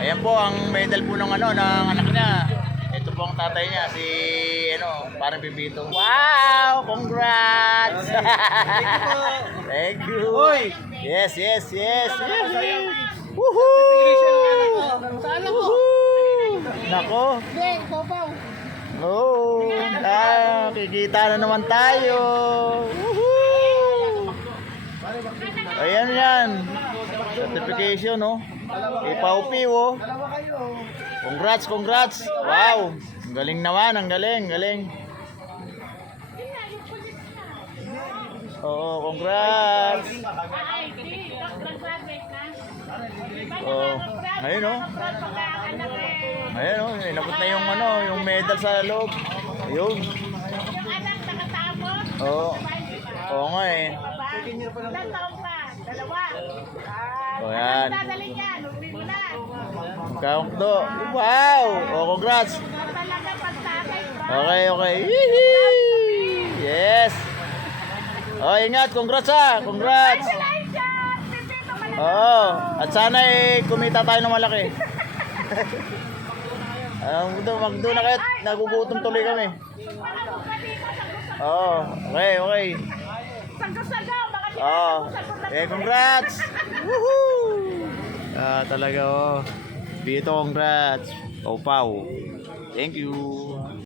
Ayan po ang medal po ng ano ng anak niya. Ito po ang tatay niya si parang Pipito. Wow, congrats. Thank you. Yes, yes, yes. Woohoo! Nako. Oh, kikita na naman tayo. Woohoo! Ayan yan. Certification, no? Ipaupi, oh. Congrats, congrats. Wow. Ang galing naman, ang galing, galing. Oo, congrats. Oh, ayun, oh. Ayun, oh. Inabot na yung yung medal sa loob. Ayun. Yung anak nakatapos. Oo. Oo nga eh. Ilang taon pa? Dalawa. O yan. Dadalhin yan. Huwag mo na. Kaunto. Wow! Oh, congrats. Talaga pagtatay. Okay, okay. Yee! Yes. Oh, ingat. Congrats ha. Congrats. Congratulations! Pipito ka na. Oo. At sana kumita tayo ng malaki. Magdo na kayo. Nagugutom tuloy kami. Oo. Okay, okay. Sago-sago. Baka Oo. Congrats. Woohoo! Talaga, oh. Dito, congrats. Opaw. Thank you.